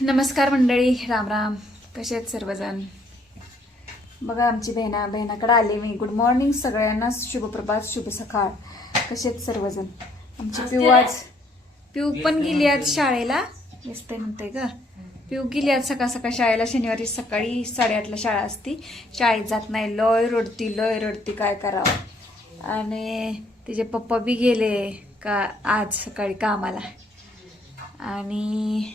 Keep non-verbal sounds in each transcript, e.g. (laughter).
नमस्कार मंडळी राम राम कसे आहेत सर्वजण? बघा आमची बहिणा बहिणाकडे आले मी. गुड मॉर्निंग सगळ्यांना. शुभप्रभात शुभ सकाळ. कसे आहेत सर्वजण? आमची पिऊ आज पिऊ पण गेली आज शाळेला. दिसतंय म्हणते ग. पिऊ गेली आज सकाळ सकाळ शाळेला. शनिवारी सकाळी साडेआठला शाळा असती. शाळेत जात नाही. लय रडती लय रडती काय करावं. आणि तिचे पप्पा बी गेले का आज सकाळी कामाला. आणि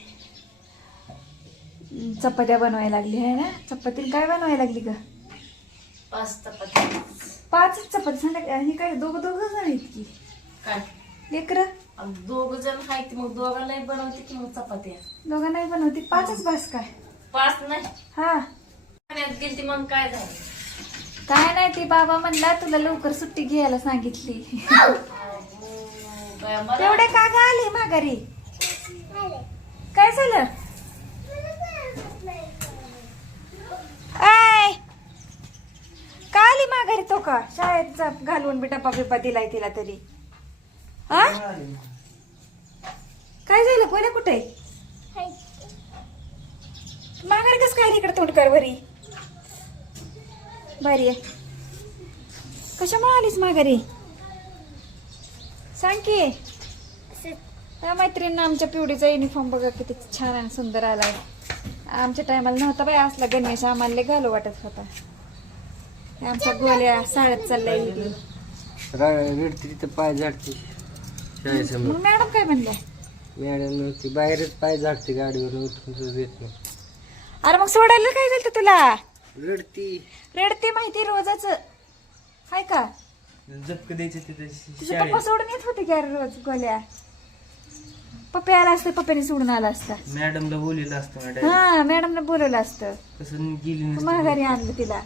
चपात्या बनवायला लागली आहे ना? चपाती काय बनवायला लागली ग? पाच चपाती पाच चपाती सांगा हे काय दोघं दोघं जण आहेत की? काय? लेकर? दोघ जण आहेत मग दोघांनाही बनवते की मग चपात्या? दोघं नाही बनवती. पाचच बस काय? पाच नाही? हा. पाण्यात गेलती मग काय झालं? काय नाही ते बाबा म्हणला तुला लवकर सुट्टी घ्यायला सांगितली. तेवढे का आले माघारी? काय झालं आय का येतो का? शाळेत घालून बी टप्पा बिप्पा दिलाय तिला तरी. हा काय झालं? कोल्या कुठे? माघार कस काय इकडे तोंड कर बरी बरी आहे. कशामुळे आलीस माघारी? सांग की. त्या मैत्रिणीनं आमच्या पिवडीचा युनिफॉर्म बघा किती छान आणि सुंदर आलाय. आमच्या टायमाला नव्हता बाई असला गणेश आम्हाला घालू वाटत होता. आमच्या गोल्या साड्यात चाललाय. रडते तिथं पाय झाडते. शाळेसमोर. मग मॅडम काय म्हणल्या? मॅडम ती बाहेरच पाय झाडते गाडीवर उठून सुद्धा नाही. अरे मग सोडायला काय झालं तुला? रडती. रडते माहिती रोजच. हाय का? झपक द्यायचे तिथे तुझे पप्पा सोडून येत होते की रोज गोल्या? पप्पा आला असतं पप्पाने सोडून आला असता. मॅडमला बोललेलं असतं मॅडम हा मॅडमने बोलवलं असतं. कसं गेली नसती. माघारी आणलं तिला.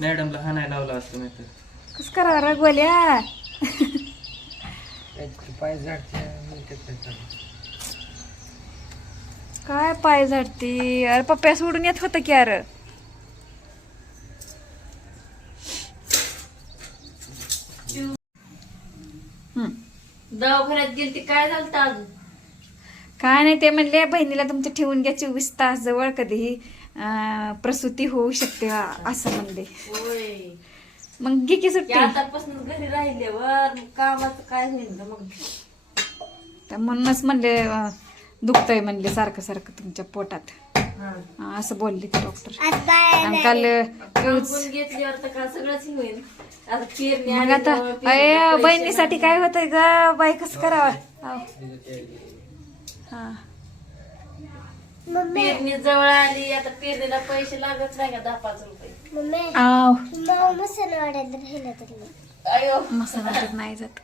मॅडमला हाणायला लावलं असतं मी तर कस करावं रे गोल्या? पाय झाडते म्हणते काय पाय झडती? अरे पप्प्या सोडून येत होतं की अरे. हम्म. दवाखान्यात गेलती काय झालं होतं अजून? काय नाही ते म्हणले बहिणीला तुमच्या ठेवून घ्या चोवीस तास जवळ कधीही. अं, प्रसूती होऊ शकते असं म्हणले मग घे की की सुट्टी आतापासून घरी राहिल्यावर कामाचं काय होईल ग मग? तर म्हणूनच म्हणले दुखतंय म्हणले सारखं सारखं तुमच्या पोटात. हा. असं बोलले ते डॉक्टर काल हे मग आता अय बहिणीसाठी काय होतंय ग? बाई कसं करावं? आव. हा. पेरणी जवळ आली आता पेरणीला पैसे लागत नाही का दहा पाच रुपये आव. मसनवाड्यात राहिलं तर अयो. मसाला नाही जात.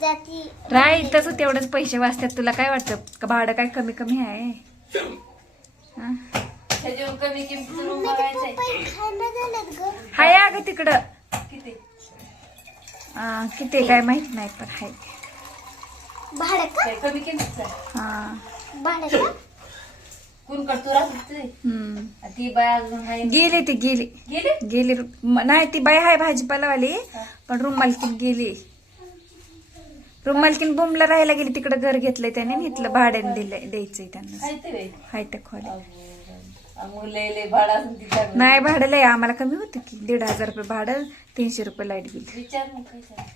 जाती. राय तसं तेवढंच पैसे वाचतात. तुला काय वाटतं? का भाडं काय कमी कमी आहे? हा? ह्याच्यावर कमी किमतीचं रूम बघायचंय खायला झालं ग. हाय अगं तिकडं. किती? आ, किती काय माहीत नाही पण हाय. भाडं का? कमी किमतीचं आहे? हा. भाडं का? कोण करतो राहते हम्म. ती बाय अजून आहे गेली ती गेली. गेली? गेली. म- नाही ती बाई हाय भाजीपालावाली. पण रूम मालकीन गेली. रूम मालकीन बोंबला राहायला गेली. तिकडं घर घेतलंय त्याने. आणि इथलं भाड्याने दिलंय द्यायचंय त्यांना. ते बाई? हाय लय लय भाडा असून तिचा नाही भाडं लय. आम्हाला कमी होतं की. दीड हजार रुपये भाडं तीनशे रुपये लाइट बिल. विचार मग काय झालं.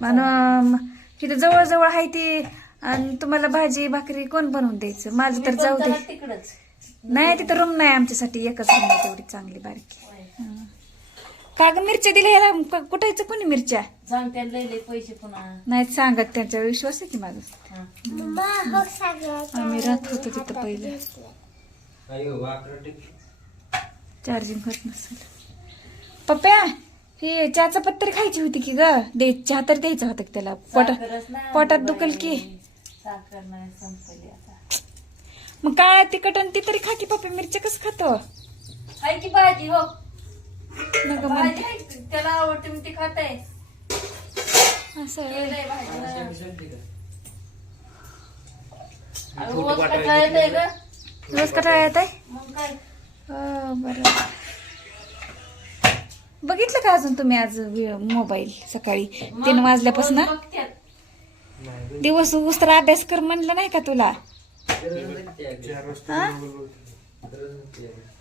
म्हणून तिथं जवळ आहे ती आणि तुम्हाला भाजी भाकरी कोण बनवून द्यायचं? माझं तर जाऊ दे. तिकडंच. नाही तिथं रूम नाही आमच्यासाठी. एकच रूम आहे तेवढी चांगली बारकी. हं. का ग मिरच्या दिल्या ह्याला? क- कुठायचं कोणी मिरच्या? सांगते लय लय पैसे पुन्हा. नाही सांगत त्यांच्यावर विश्वास आहे की माझा. हा. हो. आम्ही राहत होतो तिथं पहिलं. अयो वाकडं टेक. चार्जिंग होत नसेल. पप्प्या ही चहाचा पत्तर खायची होती की ग? दे चहा तर द्यायचा होता की त्याला. पोटात साखरच नाही पोटात दुखल. की? साखर नाही संपली आता. मग काय तिखट आणि ती तरी खा की पप्पा मिरच्या कसं खातो? हाय की भाजी हो. नग भाजी आहे की त्याला आवडते मी ती खात. आहे असं आहे. भाजी आणि रोज कटाळा येतोय ग. रोज कटाळा येत आहे? मग काय? बरं. बघितलं का अजून तुम्ही आज मोबाईल सकाळी? तीन वाजल्यापासून? रोज बघत्यात. दिवस उस्तर अभ्यास कर म्हणलं नाही का तुला? हा?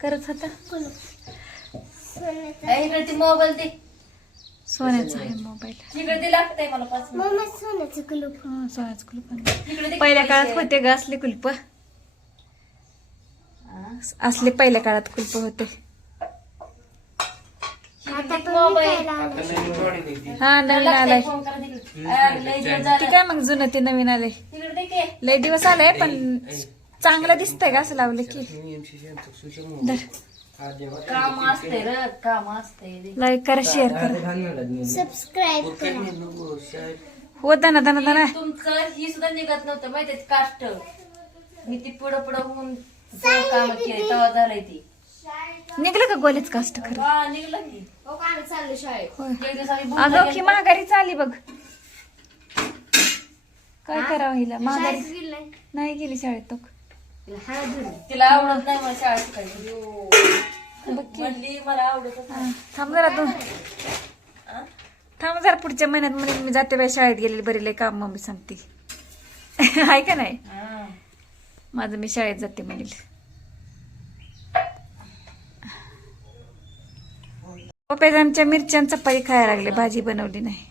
करत होता? इकडे मोबाईल दे. सोन्याचा आहे मोबाईल. इकडे ते लागतंय मला पाच मिनिट. मम्मा सोन्याचं कुलूप. हा, सोन्याचं कुलूप आहे. इकडे दे पहिल्या. काळात होते ग असले कुलप. असले पहिल्या काळात कुलप होते. हा नवीन आलाय. ते. काय मग जुनं ते नवीन आले. लय दिवस आलाय पण चांगलं दिसतंय का असं लावलं की. काम असते र काम असते लाईक करा शेअर करा. सबस्क्राईब करा. हो दाना दाना दाना तुमचं ही सुद्धा निघत नव्हतं माहितीये काष्ट मी ती पुढं पुढं होऊन काम केली तेव्हा झालंय ती. निघलं का गोलेच कास्ट खरं? हा निघलं की. शाळेत एक अगं की गेलतो. महागारी आली बघ. काय करावं हिला? महागारी नाही? गेली शाळेत तो. तिला आवडत नाही मला शाळा शिकायची. म्हणली मला आवडतच नाही. थांब जरा तू. थांब जरा पुढच्या महिन्यात म्हणे मी जाते बाई शाळेत गेलेली बरी लय काम मम्मी सांगते. (laughs) आहे का नाही? हा. माझं मी शाळेत जाते म्हणेल. पपेजांच्या आमच्या मिरच्यांचा पाई खायला लागले भाजी बनवली नाही.